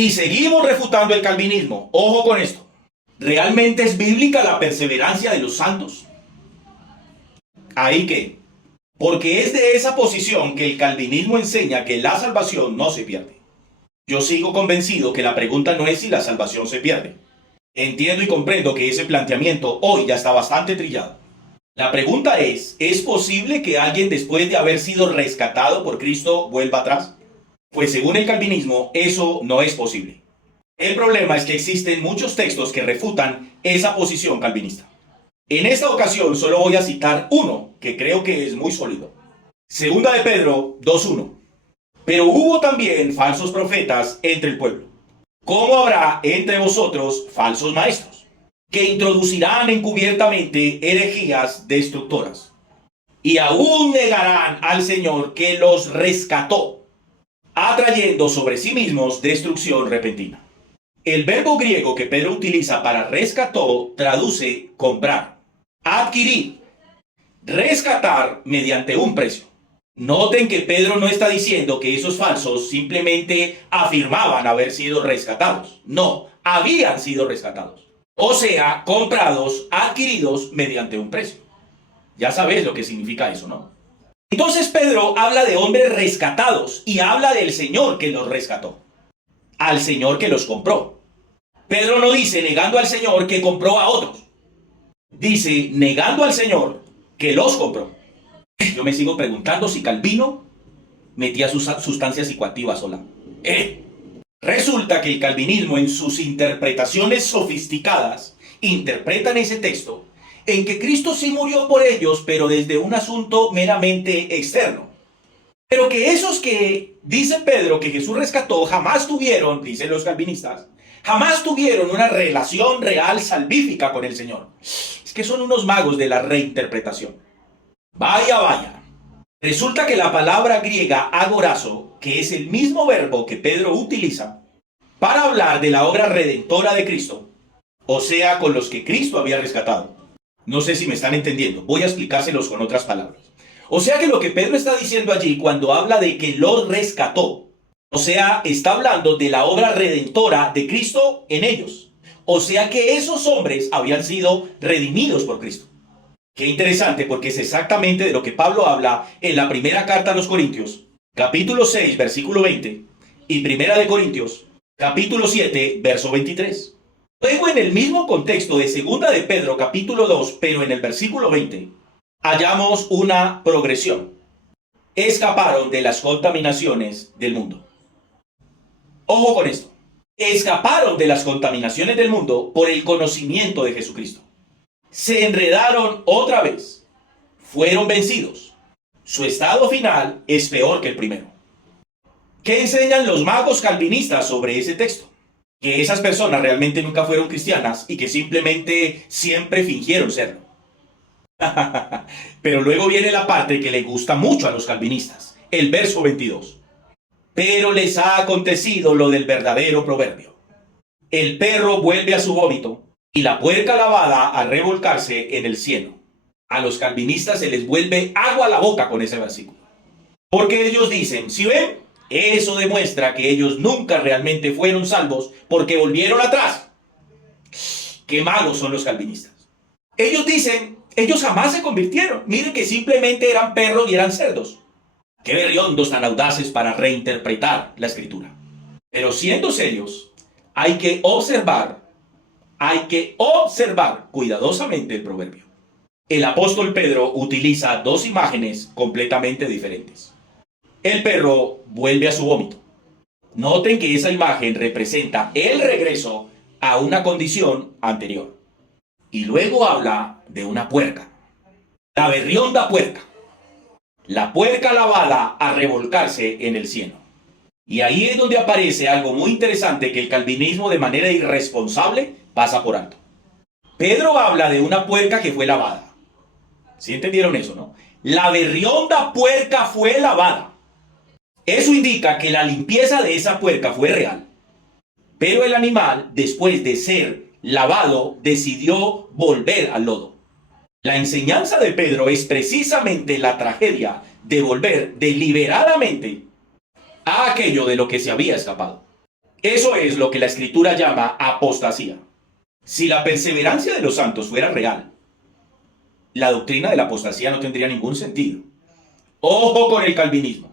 Y seguimos refutando el calvinismo. Ojo con esto. ¿Realmente es bíblica la perseverancia de los santos? ¿Ahí qué? Porque es de esa posición que el calvinismo enseña que la salvación no se pierde. Yo sigo convencido que la pregunta no es si la salvación se pierde. Entiendo y comprendo que ese planteamiento hoy ya está bastante trillado. La pregunta ¿es posible que alguien después de haber sido rescatado por Cristo vuelva atrás? Pues según el calvinismo, eso no es posible. El problema es que existen muchos textos que refutan esa posición calvinista. En esta ocasión solo voy a citar uno que creo que es muy sólido. Segunda de Pedro 2:1. Pero hubo también falsos profetas entre el pueblo, como habrá entre vosotros falsos maestros, que introducirán encubiertamente herejías destructoras, y aún negarán al Señor que los rescató, atrayendo sobre sí mismos destrucción repentina. El verbo griego que Pedro utiliza para rescató traduce comprar, adquirir, rescatar mediante un precio. Noten que Pedro no está diciendo que esos falsos simplemente afirmaban haber sido rescatados. No, habían sido rescatados. O sea, comprados, adquiridos mediante un precio. Ya sabes lo que significa eso, ¿no? Entonces Pedro habla de hombres rescatados y habla del Señor que los rescató, al Señor que los compró. Pedro no dice negando al Señor que compró a otros. Dice negando al Señor que los compró. Yo me sigo preguntando si Calvino metía sus sustancias psicoactivas sola. Resulta que el calvinismo en sus interpretaciones sofisticadas interpretan ese texto en que Cristo sí murió por ellos, pero desde un asunto meramente externo. Pero que esos que dice Pedro que Jesús rescató jamás tuvieron, dicen los calvinistas, jamás tuvieron una relación real salvífica con el Señor. Es que son unos magos de la reinterpretación. Vaya, vaya. Resulta que la palabra griega agorazo, que es el mismo verbo que Pedro utiliza para hablar de la obra redentora de Cristo, o sea, con los que Cristo había rescatado. No sé si me están entendiendo, voy a explicárselos con otras palabras. O sea que lo que Pedro está diciendo allí cuando habla de que los rescató, o sea, está hablando de la obra redentora de Cristo en ellos. O sea que esos hombres habían sido redimidos por Cristo. Qué interesante, porque es exactamente de lo que Pablo habla en la primera carta a los Corintios, capítulo 6, versículo 20, y primera de Corintios, capítulo 7, verso 23. Luego, en el mismo contexto de segunda de Pedro, capítulo 2, pero en el versículo 20, hallamos una progresión. Escaparon de las contaminaciones del mundo. Ojo con esto. Escaparon de las contaminaciones del mundo por el conocimiento de Jesucristo. Se enredaron otra vez. Fueron vencidos. Su estado final es peor que el primero. ¿Qué enseñan los magos calvinistas sobre ese texto? Que esas personas realmente nunca fueron cristianas y que simplemente siempre fingieron serlo. Pero luego viene la parte que le gusta mucho a los calvinistas, el verso 22. Pero les ha acontecido lo del verdadero proverbio. El perro vuelve a su vómito y la puerca lavada a revolcarse en el cieno. A los calvinistas se les vuelve agua a la boca con ese versículo. Porque ellos dicen, ¿sí ven? Eso demuestra que ellos nunca realmente fueron salvos porque volvieron atrás. Qué magos son los calvinistas. Ellos dicen, ellos jamás se convirtieron. Miren que simplemente eran perros y eran cerdos. Qué berriondos tan audaces para reinterpretar la escritura. Pero siendo serios, hay que observar cuidadosamente el proverbio. El apóstol Pedro utiliza dos imágenes completamente diferentes. El perro vuelve a su vómito. Noten que esa imagen representa el regreso a una condición anterior. Y luego habla de una puerca. La berrionda puerca. La puerca lavada a revolcarse en el cieno. Y ahí es donde aparece algo muy interesante que el calvinismo de manera irresponsable pasa por alto. Pedro habla de una puerca que fue lavada. ¿Sí entendieron eso, no? La berrionda puerca fue lavada. Eso indica que la limpieza de esa puerca fue real. Pero el animal, después de ser lavado, decidió volver al lodo. La enseñanza de Pedro es precisamente la tragedia de volver deliberadamente a aquello de lo que se había escapado. Eso es lo que la Escritura llama apostasía. Si la perseverancia de los santos fuera real, la doctrina de la apostasía no tendría ningún sentido. Ojo con el calvinismo.